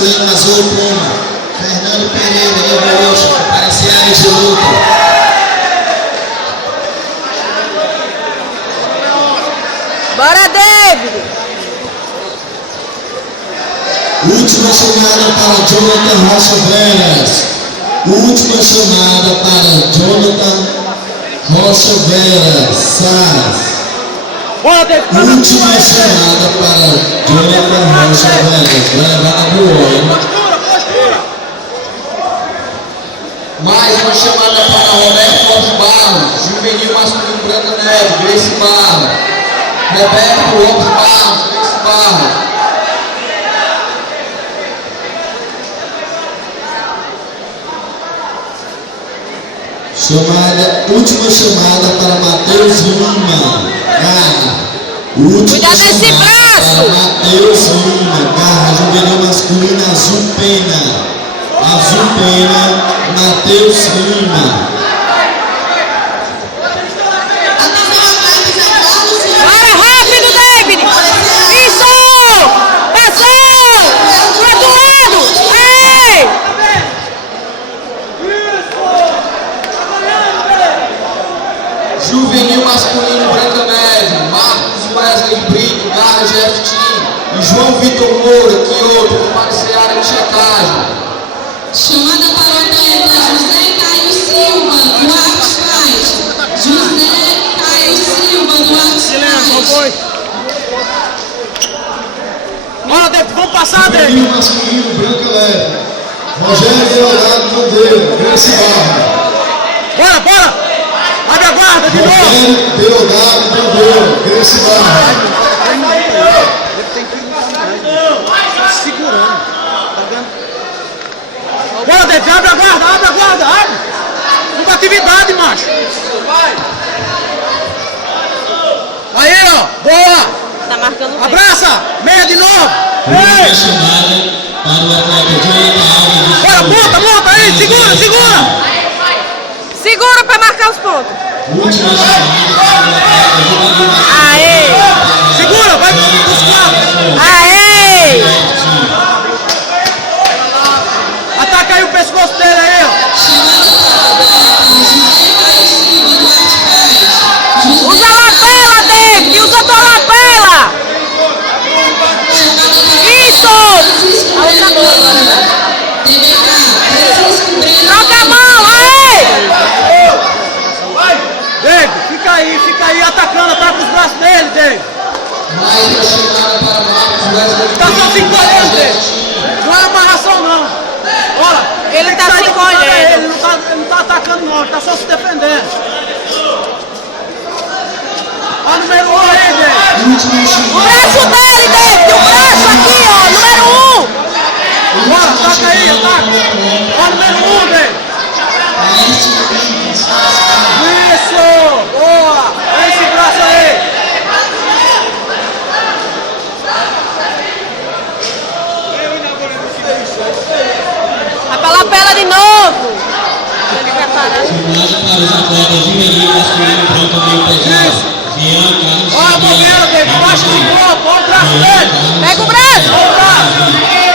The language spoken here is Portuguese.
masculino azul, Puma. Fernando Pereira, Evolution, aparecer área de luta. Bora, David! Última chamada para Jonathan Rocha Veras. Última chamada para Jonathan Rocha Veras. SAS. Última chamada para Jonathan Rocha Veras. Vai levar na boa, hein? Mais uma chamada para Roberto Lopes Barros, juvenil masculino Branca Neve, Grace Barros. Roberto Lopes Barros, Grace Barros. Última chamada para Matheus Lima. Última Cuidado chamada desse braço! para Matheus Lima. Garra juvenil masculina Azul Pena. Azul Pena, Matheus Lima. Bora, rápido, David! Isso! Passou! Vai do lado! Ei! Juvenil masculino Branca Neve, Marcos Wesley Brito, Garra Jeff Team e João Vitor Moura, Quioto, comparecer à área de checagem. Chamada para o atleta José Caio Silva, do Arcos Fight. José Caio Silva, do Arcos Fight. Bora, David, vamos passar, David. Juvenil masculino Branca Leve. Rogério Deodado Monteiro, Grace Barra. Bora, bora. Abre a guarda de novo. Rogério Deodado Monteiro, Grace Barra. Ele tem que ir segurando. Tá vendo? Bora, David, abre a guarda, abre. Combatividade, macho. Aí, ó, boa. Tá marcando bem. Abraça, meia de novo. Última chamada para o atleta Jonathan Alves. Bora, monta aí, segura. Segura pra marcar os pontos. Última chamada para o atleta juvenil masculino. Aê! Segura, vai buscar. Aê! Ataca aí o pescoço dele aí, ó. Usa a lapela, David! Usa a tua lapela! Isso! A outra bola. Troca a mão, aê! David, fica aí atacando, ataca os braços dele, David. Mais uma chamada para Marcos Wesley Tá só se encolhendo, David. Não é amarração, não. Olha, Ele tá se encolhendo. Ele não tá atacando, não. Ele tá só se defendendo. Olha o número 1 aí, David. O braço dele, David! O braço aqui, ó! Número 1! Bora, ataca aí, ataca. Olha o número 1, David. Isso! Boa! Olha esse braço aí! Vai pra lapela de novo! Chamada para os atletas juvenil masculino Branca meio pesado. Jean Carlos Olha a bobeira, David! Baixa de novo! Olha o braço dele! Pega o braço! Olha o braço!